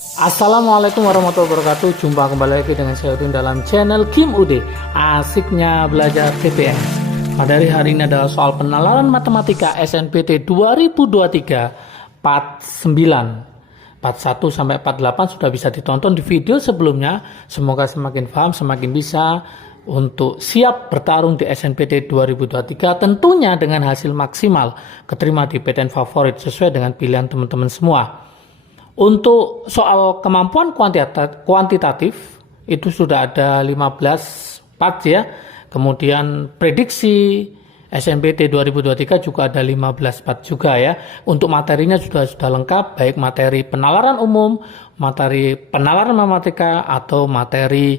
Assalamualaikum warahmatullahi wabarakatuh. Jumpa kembali lagi dengan saya Udin dalam channel Kim Ude. Asiknya belajar TPS. Pada hari ini adalah soal penalaran matematika SNPT 2023 part 9. Part 1 sampai part 8 sudah bisa ditonton di video sebelumnya. Semoga semakin paham, semakin bisa untuk siap bertarung di SNPT 2023, tentunya dengan hasil maksimal keterima di PTN favorit sesuai dengan pilihan teman-teman semua. Untuk soal kemampuan kuantitatif itu sudah ada 15 part ya. Kemudian prediksi SNPT 2023 juga ada 15 part juga ya. Untuk materinya sudah lengkap, baik materi penalaran umum, materi penalaran matematika atau materi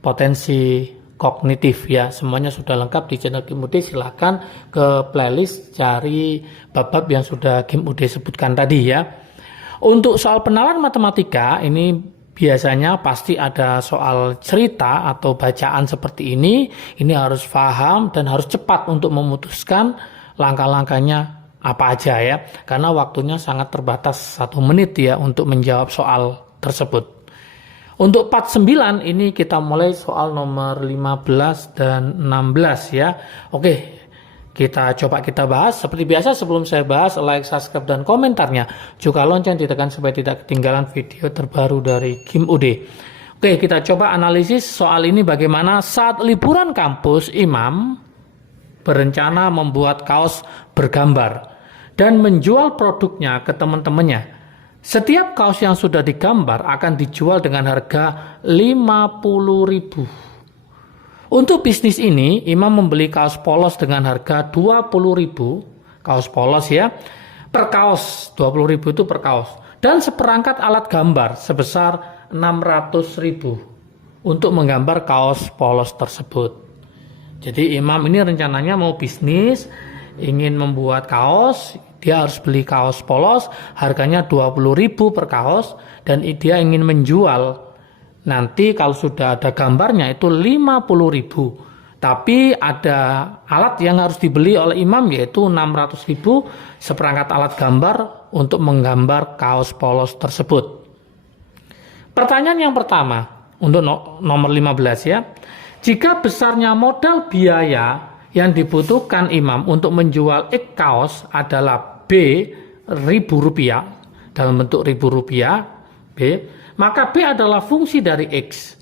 potensi kognitif ya. Semuanya sudah lengkap di channel Kim Ude. Silahkan ke playlist cari bab-bab yang sudah Kim Ude sebutkan tadi ya. Untuk soal penalaran matematika ini biasanya pasti ada soal cerita atau bacaan seperti ini. Ini harus paham dan harus cepat untuk memutuskan langkah-langkahnya apa aja ya. Karena waktunya sangat terbatas 1 menit ya untuk menjawab soal tersebut. Untuk part 9 ini kita mulai soal nomor 15 dan 16 ya. Oke. Kita bahas. Seperti biasa sebelum saya bahas, like, subscribe, dan komentarnya. Juga lonceng ditekan supaya tidak ketinggalan video terbaru dari Kim Ude. Oke, kita coba analisis soal ini bagaimana saat liburan kampus, Imam berencana membuat kaos bergambar dan menjual produknya ke teman-temannya. Setiap kaos yang sudah digambar akan dijual dengan harga 50.000. Untuk bisnis ini, Imam membeli kaos polos dengan harga 20.000, kaos polos ya, per kaos, 20.000 itu per kaos, dan seperangkat alat gambar sebesar 600.000 untuk menggambar kaos polos tersebut. Jadi Imam ini rencananya mau bisnis, ingin membuat kaos, dia harus beli kaos polos, harganya 20.000 per kaos, dan dia ingin menjual. Nanti kalau sudah ada gambarnya itu 50.000. Tapi ada alat yang harus dibeli oleh Imam yaitu 600.000 seperangkat alat gambar untuk menggambar kaos polos tersebut. Pertanyaan yang pertama untuk nomor 15 ya. Jika besarnya modal biaya yang dibutuhkan Imam untuk menjual X kaos adalah Rp1.000 dalam bentuk Rp1.000 B, maka B adalah fungsi dari X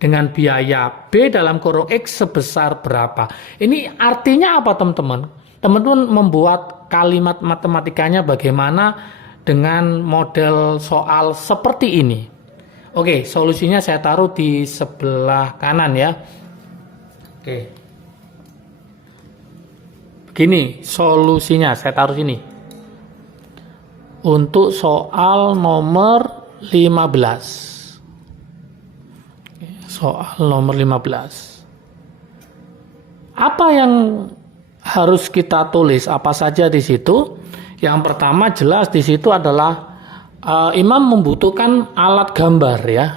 dengan biaya B dalam kurung X sebesar berapa. Ini artinya apa teman-teman? Teman-teman membuat kalimat matematikanya bagaimana dengan model soal seperti ini. Oke, solusinya saya taruh di sebelah kanan ya. Oke. Begini solusinya, saya taruh sini. Untuk soal nomor 15. Soal nomor 15. Apa yang harus kita tulis? Apa saja di situ? Yang pertama jelas di situ adalah Imam membutuhkan alat gambar ya.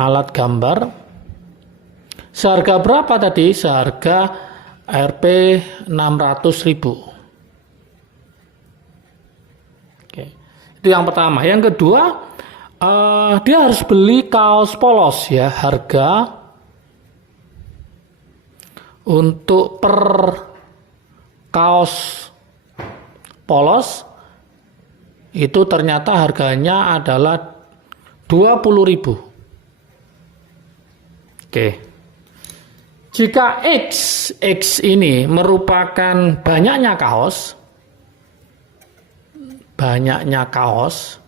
Alat gambar. Seharga berapa tadi? Seharga Rp 600.000. Itu yang pertama. Yang kedua, dia harus beli kaos polos ya. Harga untuk per kaos polos itu ternyata harganya adalah 20.000. Oke. Jika X ini merupakan banyaknya kaos,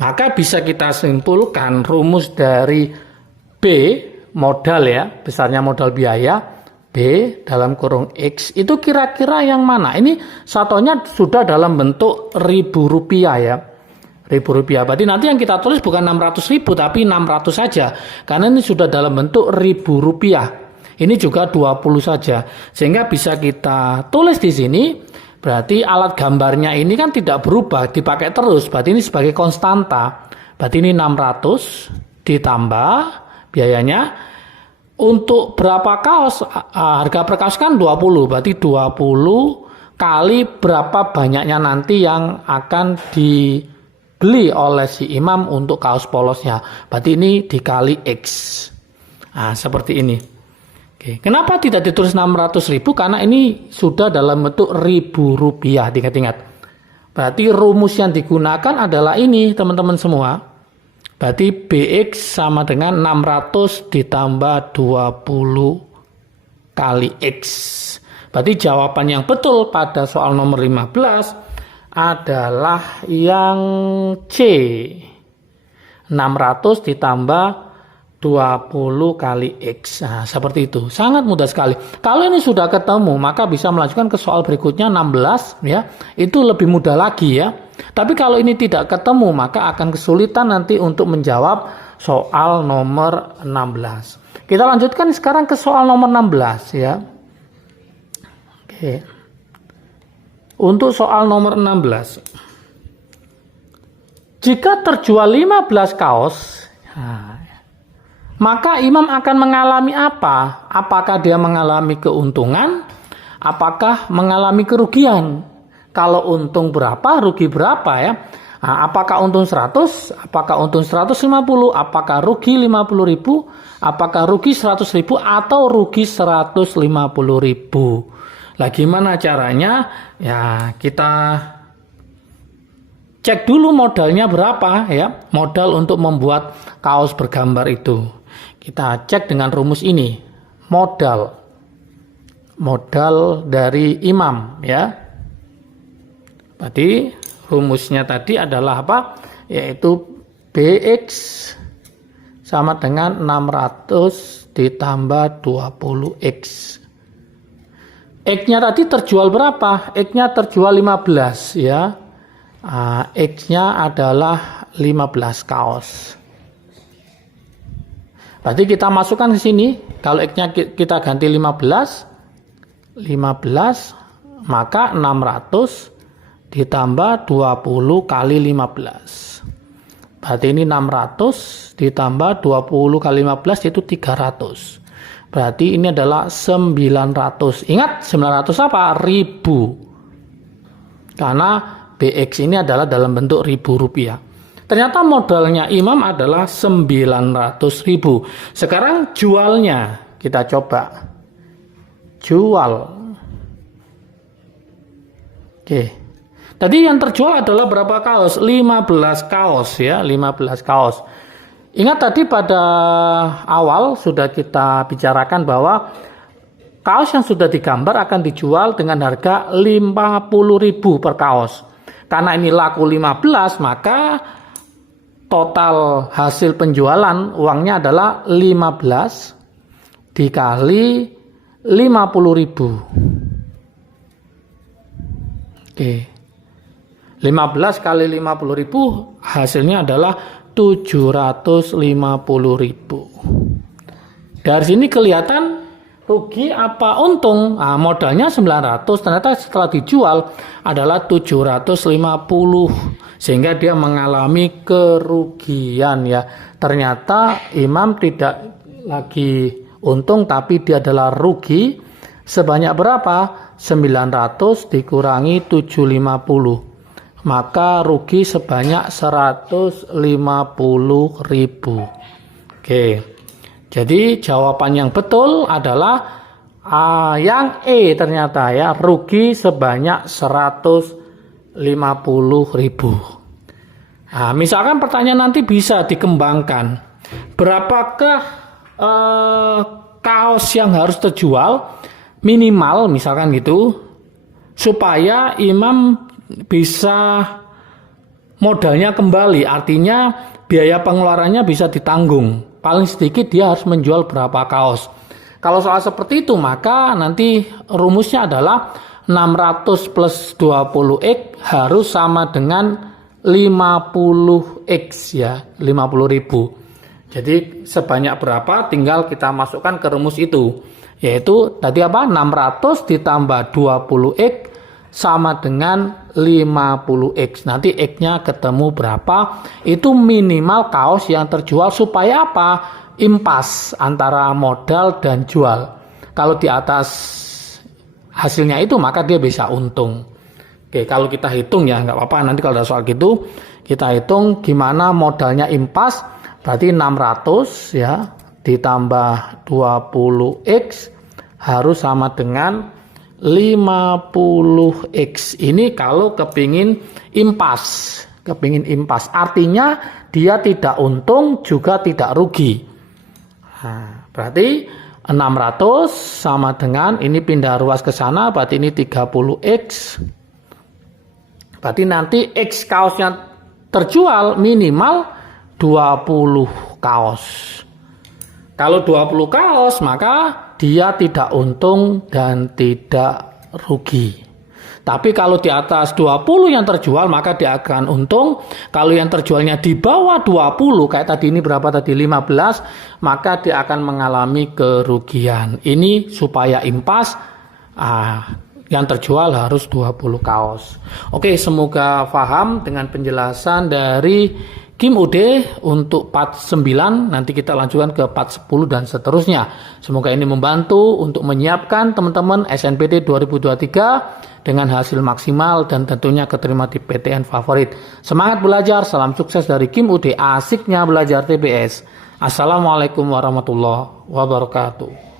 maka bisa kita simpulkan rumus dari B modal ya, besarnya modal biaya B dalam kurung X itu kira-kira yang mana? Ini satunya sudah dalam bentuk Rp1.000 ya. Rp1.000. Berarti nanti yang kita tulis bukan 600.000 tapi 600 saja. Karena ini sudah dalam bentuk Rp1.000. Ini juga 20 saja. Sehingga bisa kita tulis di sini. Berarti alat gambarnya ini kan tidak berubah, dipakai terus. Berarti ini sebagai konstanta. Berarti ini 600 ditambah biayanya. Untuk berapa kaos? Harga per kaos kan 20. Berarti 20 kali berapa banyaknya nanti yang akan dibeli oleh si imam untuk kaos polosnya. Berarti ini dikali X. Nah, seperti ini. Oke. Kenapa tidak ditulis 600.000? Karena ini sudah dalam bentuk ribu rupiah. Ingat-ingat. Berarti rumus yang digunakan adalah ini, teman-teman semua. Berarti BX sama dengan 600 ditambah 20 kali X. Berarti jawaban yang betul pada soal nomor 15 adalah yang C. 600 ditambah 20 kali X. Nah, seperti itu. Sangat mudah sekali. Kalau ini sudah ketemu, maka bisa melanjutkan ke soal berikutnya 16 ya. Itu lebih mudah lagi ya. Tapi kalau ini tidak ketemu, maka akan kesulitan nanti untuk menjawab soal nomor 16. Kita lanjutkan sekarang ke soal nomor 16 ya. Oke. Untuk soal nomor 16. Jika terjual 15 kaos, maka imam akan mengalami apa? Apakah dia mengalami keuntungan? Apakah mengalami kerugian? Kalau untung berapa, rugi berapa ya? Nah, apakah untung 100? Apakah untung 150? Apakah rugi 50.000? Apakah rugi 100.000 atau rugi 150.000? Lah gimana caranya? Ya, kita cek dulu modalnya berapa ya? Modal untuk membuat kaos bergambar itu. Kita cek dengan rumus ini. Modal dari imam ya. Berarti rumusnya tadi adalah apa? Yaitu BX sama dengan 600 ditambah 20X. X-nya tadi terjual berapa? X-nya terjual 15 ya. X-nya adalah 15 kaos. Berarti kita masukkan ke sini. Kalau X-nya kita ganti 15, maka 600 ditambah 20 kali 15. Berarti ini 600 ditambah 20 kali 15 itu 300. Berarti ini adalah 900. Ingat 900 apa? Ribu. Karena BX ini adalah dalam bentuk ribu rupiah. Ternyata modalnya imam adalah 900.000. Sekarang jualnya kita coba. Jual. Oke. Tadi yang terjual adalah berapa kaos? 15 kaos ya, 15 kaos. Ingat tadi pada awal sudah kita bicarakan bahwa kaos yang sudah digambar akan dijual dengan harga 50.000 per kaos. Karena ini laku 15, maka total hasil penjualan uangnya adalah 15 dikali 50.000. Oke. 15 kali 50.000 hasilnya adalah 750.000. Dari sini kelihatan rugi apa untung. Nah, modalnya 900, ternyata setelah dijual adalah 750, sehingga dia mengalami kerugian ya. Ternyata imam tidak lagi untung, tapi dia adalah rugi sebanyak berapa? 900 dikurangi 750. Maka rugi sebanyak 150.000. Oke. Jadi jawaban yang betul adalah yang E ternyata ya, rugi sebanyak 150.000. Nah, misalkan pertanyaan nanti bisa dikembangkan. Berapakah kaos yang harus terjual minimal misalkan gitu supaya imam bisa modalnya kembali, artinya biaya pengeluarannya bisa ditanggung. Paling sedikit dia harus menjual berapa kaos. Kalau soal seperti itu, maka nanti rumusnya adalah 600 plus 20X harus sama dengan 50X ya, 50.000. Jadi sebanyak berapa tinggal kita masukkan ke rumus itu. Yaitu tadi apa? 600 ditambah 20X sama dengan 50X. Nanti X-nya ketemu berapa? Itu minimal kaos yang terjual supaya apa? Impas antara modal dan jual. Kalau di atas hasilnya itu, maka dia bisa untung. Oke, kalau kita hitung ya, nggak apa-apa, nanti kalau ada soal gitu, kita hitung gimana modalnya impas, berarti 600 ya, ditambah 20X harus sama dengan 50X. Ini kalau kepingin impas. Artinya dia tidak untung juga tidak rugi. Nah, berarti 600 sama dengan, ini pindah ruas ke sana, berarti ini 30X. Berarti nanti X kaosnya terjual minimal 20 kaos. Kalau 20 kaos, maka dia tidak untung dan tidak rugi. Tapi kalau di atas 20 yang terjual, maka dia akan untung. Kalau yang terjualnya di bawah 20, kayak tadi ini berapa tadi, 15, maka dia akan mengalami kerugian. Ini supaya impas, yang terjual harus 20 kaos. Oke, semoga paham dengan penjelasan dari Kim Ude untuk part 9, nanti kita lanjutkan ke part 10 dan seterusnya. Semoga ini membantu untuk menyiapkan teman-teman SNPT 2023 dengan hasil maksimal dan tentunya keterima di PTN favorit. Semangat belajar, salam sukses dari Kim Ude, asiknya belajar TBS. Assalamualaikum warahmatullahi wabarakatuh.